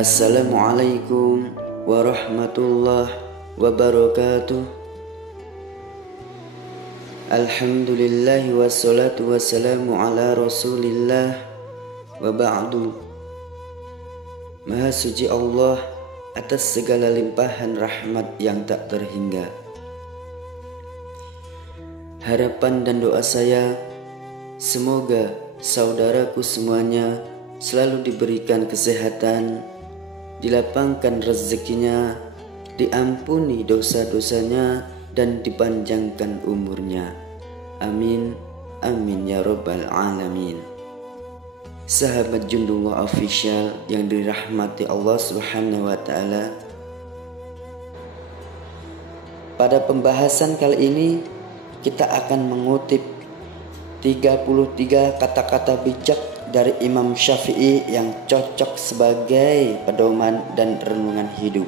Assalamualaikum warahmatullahi wabarakatuh. Alhamdulillah wassalatu wassalamu ala rasulillah wa ba'du. Maha suci Allah atas segala limpahan rahmat yang tak terhingga. Harapan dan doa saya, semoga saudaraku semuanya selalu diberikan kesehatan, dilapangkan rezekinya, diampuni dosa-dosanya, dan dipanjangkan umurnya. Amin, amin ya rabbal alamin. Sahabat Jundullah Official yang dirahmati Allah Subhanahu wa ta'ala, pada pembahasan kali ini kita akan mengutip 33 kata-kata bijak dari Imam Syafi'i yang cocok sebagai pedoman dan renungan hidup.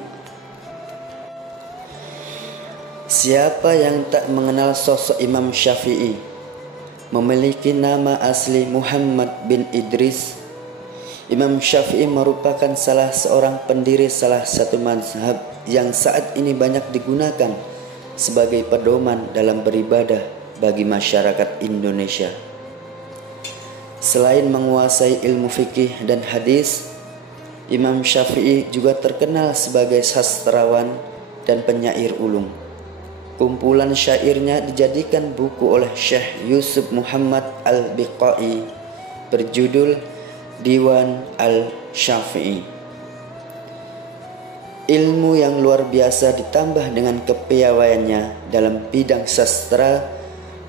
Siapa yang tak mengenal sosok Imam Syafi'i? Memiliki nama asli Muhammad bin Idris. Imam Syafi'i merupakan salah seorang pendiri salah satu mazhab yang saat ini banyak digunakan sebagai pedoman dalam beribadah bagi masyarakat Indonesia. Selain menguasai ilmu fikih dan hadis, Imam Syafi'i juga terkenal sebagai sastrawan dan penyair ulung. Kumpulan syairnya dijadikan buku oleh Syekh Yusuf Muhammad Al-Biqai berjudul Diwan Al-Syafi'i. Ilmu yang luar biasa ditambah dengan kepiawaiannya dalam bidang sastra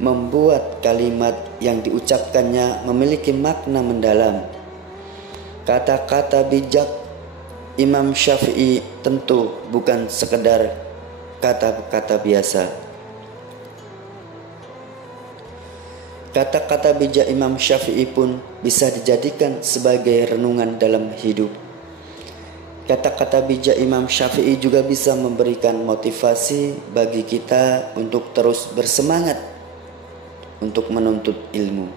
membuat kalimat yang diucapkannya memiliki makna mendalam. Kata-kata bijak Imam Syafi'i tentu bukan sekedar kata-kata biasa. Kata-kata bijak Imam Syafi'i pun bisa dijadikan sebagai renungan dalam hidup. Kata-kata bijak Imam Syafi'i juga bisa memberikan motivasi bagi kita untuk terus bersemangat untuk menuntut ilmu.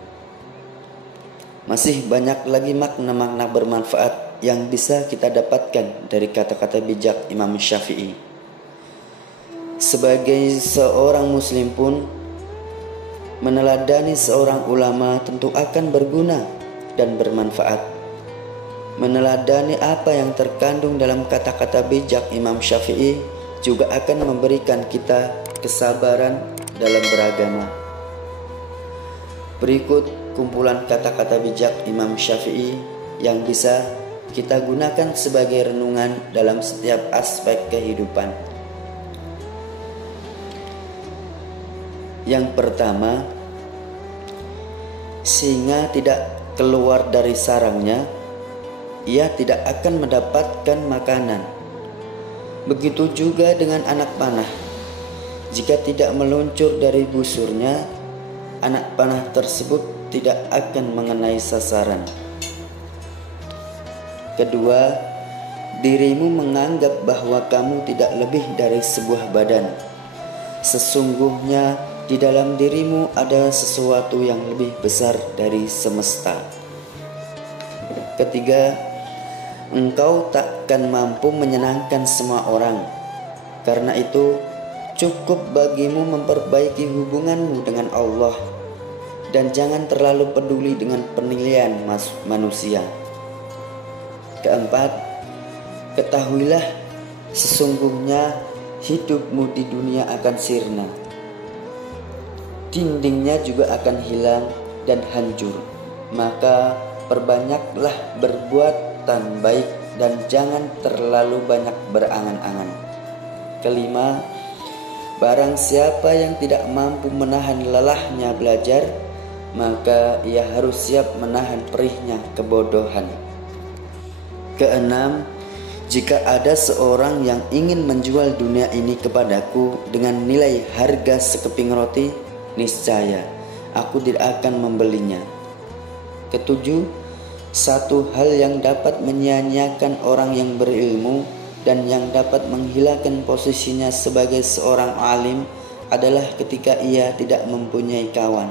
Masih banyak lagi makna-makna bermanfaat yang bisa kita dapatkan dari kata-kata bijak Imam Syafi'i. Sebagai seorang muslim pun, meneladani seorang ulama tentu akan berguna dan bermanfaat. Meneladani apa yang terkandung dalam kata-kata bijak Imam Syafi'i juga akan memberikan kita kesabaran dalam beragama. Berikut kumpulan kata-kata bijak Imam Syafi'i yang bisa kita gunakan sebagai renungan dalam setiap aspek kehidupan. Yang pertama, singa tidak keluar dari sarangnya, ia tidak akan mendapatkan makanan. Begitu juga dengan anak panah. Jika tidak meluncur dari busurnya, anak panah tersebut tidak akan mengenai sasaran. Kedua, dirimu menganggap bahwa kamu tidak lebih dari sebuah badan. Sesungguhnya di dalam dirimu ada sesuatu yang lebih besar dari semesta. Ketiga, engkau takkan mampu menyenangkan semua orang. Karena itu, cukup bagimu memperbaiki hubunganmu dengan Allah dan jangan terlalu peduli dengan penilaian manusia. Keempat, ketahuilah sesungguhnya hidupmu di dunia akan sirna. Dindingnya juga akan hilang dan hancur. Maka perbanyaklah berbuatan baik dan jangan terlalu banyak berangan-angan. Kelima, barang siapa yang tidak mampu menahan lelahnya belajar, maka ia harus siap menahan perihnya kebodohan. Keenam, jika ada seorang yang ingin menjual dunia ini kepadaku dengan nilai harga sekeping roti, niscaya aku tidak akan membelinya. Ketujuh, satu hal yang dapat menyia-nyiakan orang yang berilmu dan yang dapat menghilangkan posisinya sebagai seorang alim adalah ketika ia tidak mempunyai kawan.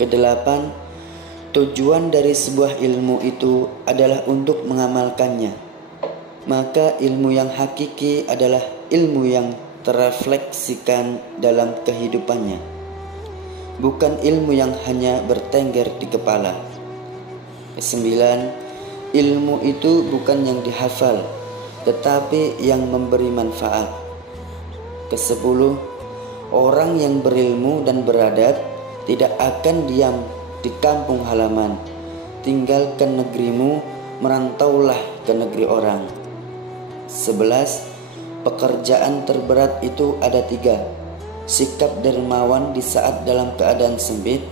Kedelapan, Tujuan dari sebuah ilmu itu adalah untuk mengamalkannya. Maka ilmu yang hakiki adalah ilmu yang terrefleksikan dalam kehidupannya, bukan ilmu yang hanya bertengger di kepala. Kesembilan, ilmu itu bukan yang dihafal, tetapi yang memberi manfaat. Kesepuluh, orang yang berilmu dan beradab tidak akan diam di kampung halaman. Tinggalkan negerimu, merantaulah ke negeri orang. 11. Pekerjaan terberat itu ada 3. Sikap dermawan di saat dalam keadaan sempit,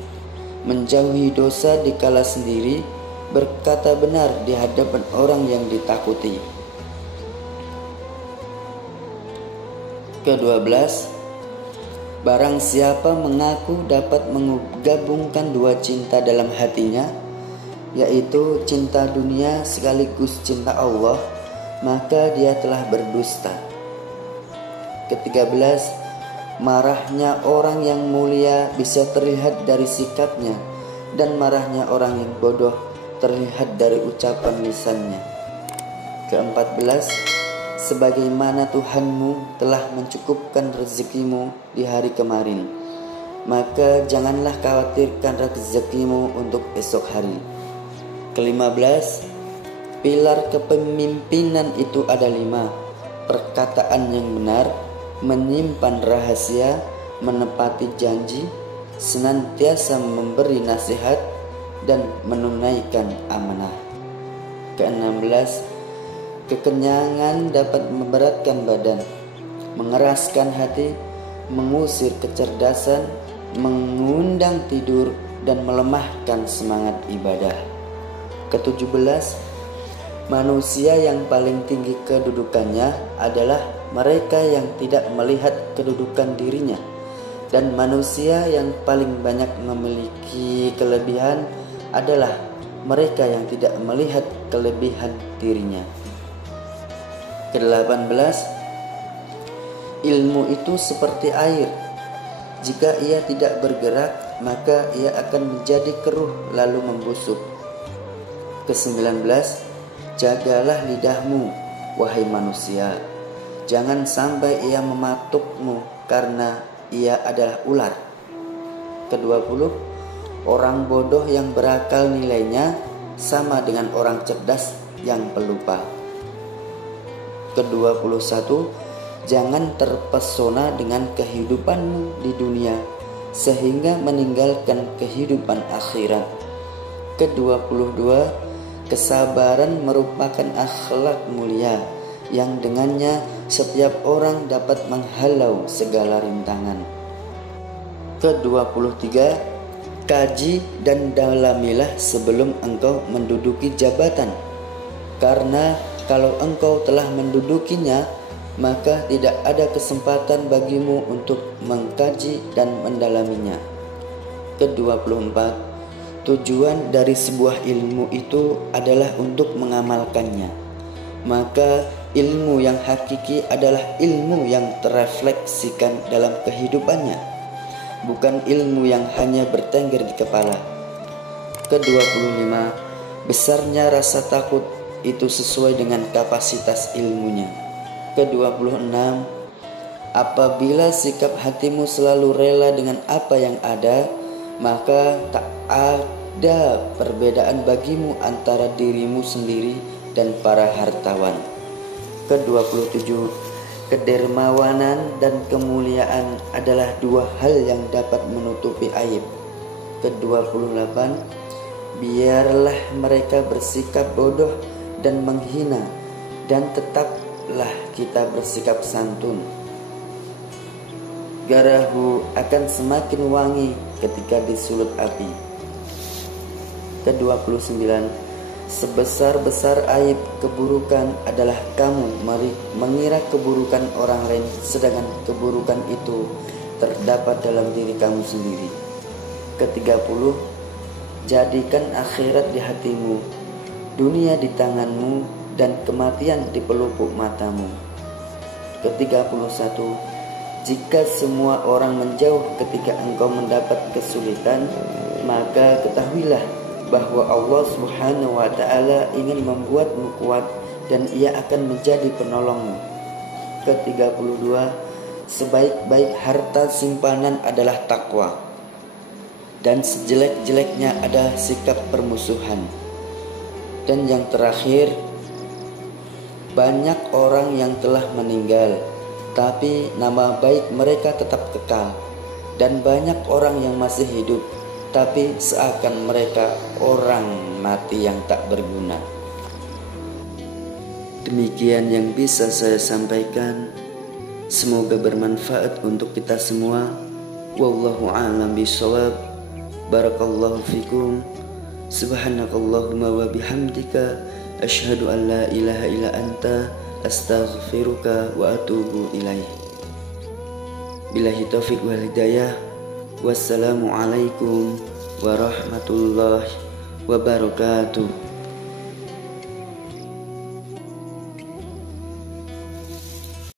menjauhi dosa dikala sendiri, berkata benar di hadapan orang yang ditakuti. Ke-12. Barang siapa mengaku dapat menggabungkan 2 cinta dalam hatinya, yaitu cinta dunia sekaligus cinta Allah, maka dia telah berdusta. Ke-13. Marahnya orang yang mulia bisa terlihat dari sikapnya, dan marahnya orang yang bodoh terlihat dari ucapan lisannya. Ke-14. Sebagaimana Tuhanmu telah mencukupkan rezekimu di hari kemarin, maka janganlah khawatirkan rezekimu untuk esok hari. Ke-15. Pilar kepemimpinan itu ada 5. Perkataan yang benar, menyimpan rahasia, menepati janji, senantiasa memberi nasihat, dan menunaikan amanah. Ke-16. Kekenyangan dapat memberatkan badan, mengeraskan hati, mengusir kecerdasan, mengundang tidur, dan melemahkan semangat ibadah. Ke-17. Manusia yang paling tinggi kedudukannya adalah mereka yang tidak melihat kedudukan dirinya, dan manusia yang paling banyak memiliki kelebihan adalah mereka yang tidak melihat kelebihan dirinya. Ke-18. Ilmu itu seperti air. Jika ia tidak bergerak, maka ia akan menjadi keruh lalu membusuk. Ke-19. Jagalah lidahmu, wahai manusia. Jangan sampai ia mematukmu karena ia adalah ular. Ke-20. Orang bodoh yang berakal nilainya sama dengan orang cerdas yang pelupa. Ke-21. Jangan terpesona dengan kehidupanmu di dunia sehingga meninggalkan kehidupan akhirat. Ke-22. Kesabaran merupakan akhlak mulia yang dengannya setiap orang dapat menghalau segala rintangan. Ke-23. Kaji dan dalamilah sebelum engkau menduduki jabatan, karena kalau engkau telah mendudukinya, maka tidak ada kesempatan bagimu untuk mengkaji dan mendalaminya. Ke-24. Tujuan dari sebuah ilmu itu adalah untuk mengamalkannya. Maka ilmu yang hakiki adalah ilmu yang terrefleksikan dalam kehidupannya, bukan ilmu yang hanya bertengger di kepala. Ke-25. Besarnya rasa takut itu sesuai dengan kapasitas ilmunya. Ke-26. Apabila sikap hatimu selalu rela dengan apa yang ada, maka tak ada perbedaan bagimu antara dirimu sendiri dan para hartawan. Ke-27. Kedermawanan dan kemuliaan adalah 2 hal yang dapat menutupi aib. Ke-28. Biarlah mereka bersikap bodoh dan menghina, dan tetaplah kita bersikap santun. Garahu akan semakin wangi ketika disulut api. Ke-29. Sebesar-besar aib keburukan adalah kamu mengira keburukan orang lain, sedangkan keburukan itu terdapat dalam diri kamu sendiri. Ke-30. Jadikan akhirat di hatimu, dunia di tanganmu, dan kematian di pelupuk matamu. Ke-31. Jika semua orang menjauh ketika engkau mendapat kesulitan, maka ketahuilah bahwa Allah Subhanahu wa Ta'ala ingin membuatmu kuat dan Ia akan menjadi penolongmu. Ke-32, sebaik-baik harta simpanan adalah takwa, dan sejelek-jeleknya adalah sikap permusuhan. Dan yang terakhir, banyak orang yang telah meninggal, tapi nama baik mereka tetap kekal. Dan banyak orang yang masih hidup, tapi seakan mereka orang mati yang tak berguna. Demikian yang bisa saya sampaikan. Semoga bermanfaat untuk kita semua. Wallahu a'lam bishawab. Barakallahu fikum. Subhanakallahumma wa bihamdika asyhadu an la ilaha illa anta astaghfiruka wa atubu ilaih. Billahi taufiq wal hidayah. Wassalamu alaikum warahmatullahi wabarakatuh.